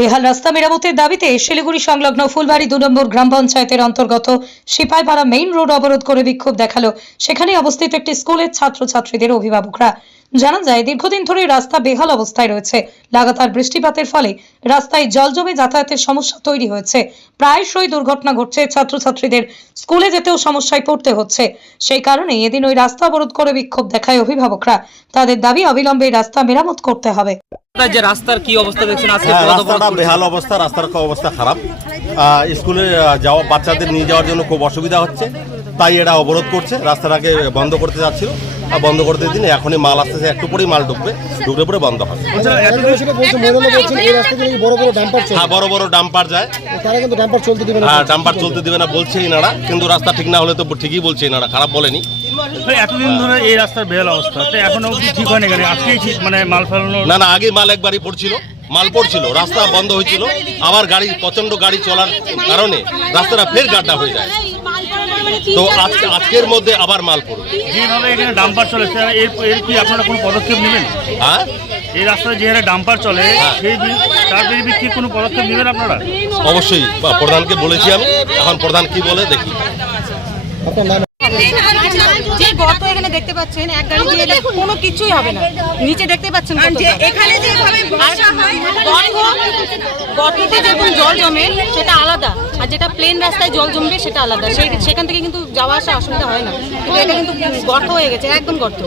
বেহাল রাস্তা মেরামতের দাবিতে শিলিগুড়ি সংলগ্ন ফুলবাড়ি দু নম্বর গ্রাম পঞ্চায়েতের অন্তর্গত সিপাইপাড়া মেইন রোড অবরোধ করে বিক্ষোভ দেখাল। সেখানে অবস্থিত একটি স্কুলের ছাত্রছাত্রীদের অভিভাবকরা। জানা যায় দীর্ঘদিন ধরে রাস্তা বেহাল অবস্থায় রয়েছে। লাগাতার বৃষ্টিপাতের ফলে রাস্তায় জল জমে যাতায়াতের সমস্যা তৈরি হয়েছে। প্রায়শই দুর্ঘটনা ঘটছে ছাত্রছাত্রীদের স্কুলে যেতেও সমস্যায় পড়তে হচ্ছে। সেই কারণে এদিন ওই রাস্তা অবরোধ করে বিক্ষোভ দেখায় অভিভাবকরা। তাদের দাবি অবিলম্বে রাস্তা মেরামত করতে হবে। যে রাস্তার কি অবস্থা দেখছেন? আজকে হ্যাঁ পথ অবরোধ রাস্তাটা বেহাল অবস্থা রাস্তার অবস্থা খারাপ। আহ, স্কুলে যাওয়া বাচ্চাদের নিয়ে যাওয়ার জন্য খুব অসুবিধা হচ্ছে। তাই এরা অবরোধ করছে রাস্তাটাকে বন্ধ করতে যাচ্ছিল। আর বন্ধ করতে দিন এখনই মাল আসতেছে একটু পরেই মাল ঢুকবে ঢুকলে পরে বন্ধ হবে দিয়ে বড় হ্যাঁ বড় বড় ডাম্পার যায়। তারা কিন্তু ডাম্পার চলতে দিবে না। হ্যাঁ ডাম্পার চলতে দিবে না বলছে এনারা কিন্তু রাস্তা ঠিক না হলে তো ঠিকই বলছে এনারা খারাপ বলেনি। এতদিন ধরে এই রাস্তার বেহাল অবস্থা তো এখনও ঠিক হয়নি কেন আজকেই মানে মাল ফেলানো না না আগে মাল একবারই পড়ছিল মাল পড়ছিল রাস্তা বন্ধ হয়েছিল আবার গাড়ি প্রচণ্ড গাড়ি চলার কারণে রাস্তাটা ফের গাড্ডা হয়ে যায়। তো আজকে আজকের মধ্যে আবার মাল পড়বে। যেভাবে এখানে ডাম্পার চলে সে- এর এর কি আপনারা কোনো পদক্ষেপ নেবেন? হ্যাঁ? এই রাস্তায় যে হারে ডাম্পার চলে সেই তার কি কোনো পদক্ষেপ নেবেন আপনারা? অবশ্যই বা প্রধানকে বলেছি আমি এখন প্রধান কি বলে দেখি আপনার নাম যে গর্ত এখানে দেখতে পাচ্ছেন এক গাড়ি দিয়ে এলে কোনো কিছুই হবে না। নিচে দেখতে পাচ্ছেন এখানে যেভাবে হয় গর্ততে যখন জল জমে সেটা আলাদা। আর যেটা প্লেন রাস্তায় জল জমবে সেটা আলাদা। সেই সেখান থেকে কিন্তু যাওয়া আসা অসুবিধা হয় না। কিন্তু এটা কিন্তু গর্ত হয়ে গেছে একদম গর্ত।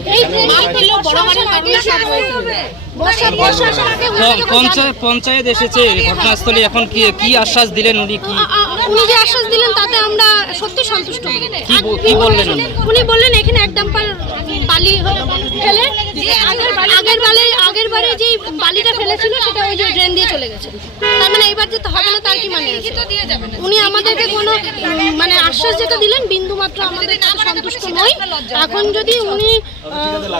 পঞ্চায়েত পঞ্চায়েত এসেছে ঘটনাস্থলে এখন কি কি আশ্বাস দিলেন উনি কি? উনি যে আশ্বাস দিলেন তাতে আমরা সত্যি সন্তুষ্ট কি বললেন উনি? বললেন এখানে এক ডাম্পার বালি ফেলে আগের বারে আগের বারে যে বালিটা ফেলেছিল সেটা ওই যে ড্রেন দিয়ে চলে গেছে। তার মানে এবার যেতে হবে না তার কি মানে উনি আমাদেরকে কোনো মানে আশ্বাস যেটা দিলেন বিন্দু মাত্র আমাদের কাছে সন্তুষ্ট নই। এখন যদি উনি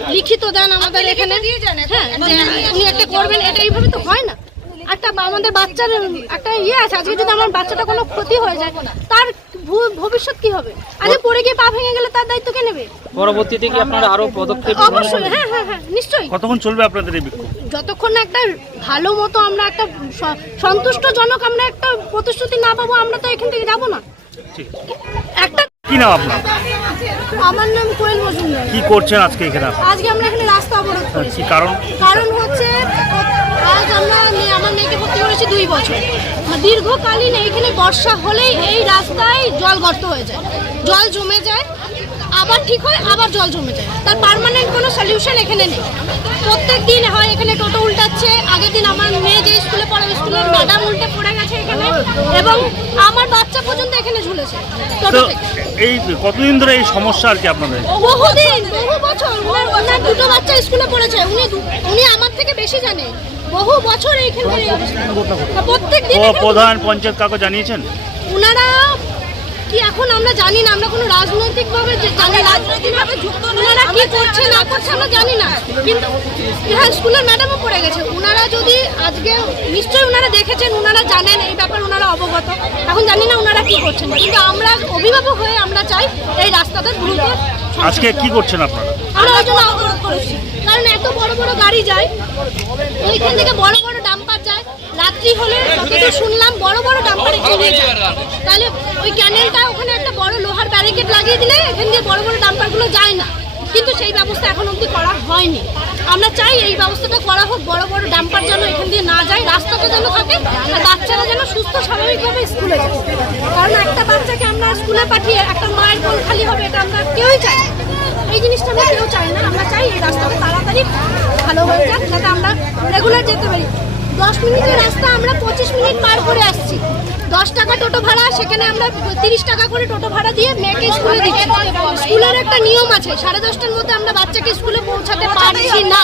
লিখিত দেন আমাদের এখানে। হ্যাঁ উনি একটা করবেন এটা এইভাবে তো হয় না। একটা বা- আমাদের বাচ্চার একটা ইয়ে আছে আজকে যদি আমার বাচ্চাটা কোনো ক্ষতি হয়ে যায় তার ভবিষ্যৎ কি হবে? আজকে পড়ে গিয়ে পা ভেঙে গেলে তার দায়িত্ব কে নেবে? পরবর্তীতে কি আপনারা আরও পদক্ষেপ অবশ্যই হ্যাঁ হ্যাঁ হ্যাঁ নিশ্চয়ই। কতক্ষণ চলবে আপনাদের এই বিক্ষোভ? যতক্ষণ না একটা ভালো মতো আমরা একটা সন্তুষ্টজনক আমরা একটা প্রতিশ্রুতি না পাবো আমরা তো এখান থেকে যাব না। একটা কি নাম আপনার? আমার নাম কোয়েল মজুমদার। কি করছেন আজকে এখানে? আজকে আমরা এখানে রাস্তা অবরোধ করেছি। কারণ? কারণ হচ্ছে আজ আমরা মেয়ে- আমার মেয়েকে ভর্তি করেছি দুই বছর। দীর্ঘকালীন এইখানে বর্ষা হলেই এই রাস্তায় জল গর্ত হয়ে যায়। জল জমে যায়। আবার ঠিক হয় আবার জল জমে যায়। তার পার্মানেন্ট কোনো সলিউশন এখানে নেই। প্রত্যেক দিন হয় এখানে টোটো উল্টাচ্ছে। আগের দিন আমার মেয়ে যে স্কুলে পড়ে স্কুলের ম্যাডাম উল্টে পড়ে গেছে এখানে। এবং আমার বাচ্চা পর্যন্ত এখানে ঝুলেছে। এই কতদিন ধরে এই সমস্যা আর কি আপনাদের? বহুদিন বহু বছর ওনার ওনার দুটো বাচ্চা স্কুলে পড়েছে উনি উনি আমার থেকে বেশি জানে। বহু বছর এইখানে এই অবস্থা। প্রত্যেক দিন ও প্রধান পঞ্চায়েত কাকে জানিয়েছেন? উনারা কি এখন আমরা জানি না আমরা কোনো রাজনৈতিক ভাবে জানি রাজনৈতিকভাবে যুক্ত উনারা কি আমরা করছে না করছে আমরা জানি না। কিন্তু হ্যাঁ স্কুলের ম্যাডামও পড়ে গেছে। উনারা যদি আজকে নিশ্চয়ই উনারা দেখেছেন উনারা জানেন এই ব্যাপারে উনারা অবগত। এখন জানি না উনারা কি করছেন। কিন্তু আমরা অভিভাবক হয়ে আমরা চাই এই রাস্তাটা দ্রুত আজকে কি করছেন আপনারা? আমরা ওই জন্য অবরোধ করেছি। কারণ এত বড় বড় গাড়ি যায়, ওইখান থেকে বড় বড় ডাম্পার যায়, রাত্রি হলে যতদূর শুনলাম বড় বড় ডাম্পার এগিয়ে যায়। তাহলে ওই ক্যানেলটা ওখানে একটা বড় লোহার ব্যারিকেড লাগিয়ে দিলে এখান দিয়ে বড় বড় ডাম্পারগুলো যায় না। কিন্তু সেই ব্যবস্থা এখন অবধি করা হয়নি। আমরা চাই এই ব্যবস্থাটা করা হোক, বড় বড় ডাম্পার যেন এখান দিয়ে না যায়, রাস্তাটা যেন থাকে, আর বাচ্চারা যেন সুস্থ স্বাভাবিকভাবে স্কুলে যায়। কারণ একটা বাচ্চাকে আমরা স্কুলে পাঠিয়ে একটা মায়ের কোল খালি হবে, এটা আমরা কেউই চাই এই জিনিসটা আমরা কেউ চাই না, আমরা চাই এই রাস্তাটা তাড়াতাড়ি ভালো হয়ে যাক, যাতে আমরা রেগুলার যেতে পারি। দশ মিনিটের রাস্তা আমরা পঁচিশ মিনিট পার করে আসছি। দশ টাকা টোটো ভাড়া সেখানে আমরা তিরিশ টাকা করে টোটো ভাড়া দিয়ে মেয়েকে স্কুলে দিচ্ছি। স্কুলের একটা নিয়ম আছে সাড়ে দশটার মধ্যে আমরা বাচ্চাকে স্কুলে পৌঁছাতে পারছি না।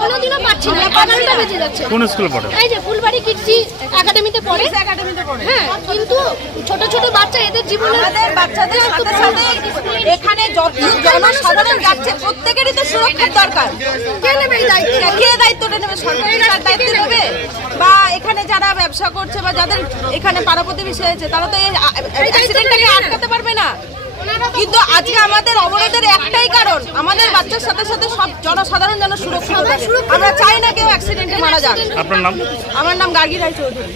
কোনোদিনও পারছি না এগারোটা বেজে যাচ্ছে। কোন স্কুলে পড়ে? এই যে ফুলবাড়ি কিডসি একাডেমিতে পড়ে। একাডেমিতে পড়ে। হ্যাঁ কিন্তু ছোট ছোট বাচ্চা এদের জীবনে আমাদের বাচ্চাদের সাথে সাথে এখানে যত জনসাধারণ যাচ্ছে প্রত্যেকেরই তো সুরক্ষার দরকার। কে নেবে এই দায়িত্ব? কে দায়িত্বটা নেবে সরকারি? দায়িত্ব নেবে? বা এখানে যারা ব্যবসা করছে বা যাদের এখানে পাড়া প্রতিবেশী হয়েছে তারা তো এই অ্যাক্সিডেন্টটাকে আটকাতে পারবে না। কিন্তু আজকে আমাদের অবরোধের একটাই কারণ আমাদের বাচ্চার সাথে সাথে সব জনসাধারণ যেন সুরক্ষিত আমরা চাই না কেউ অ্যাক্সিডেন্টে মারা যাক। আপনার নাম? আমার নাম গার্গী রায় চৌধুরী।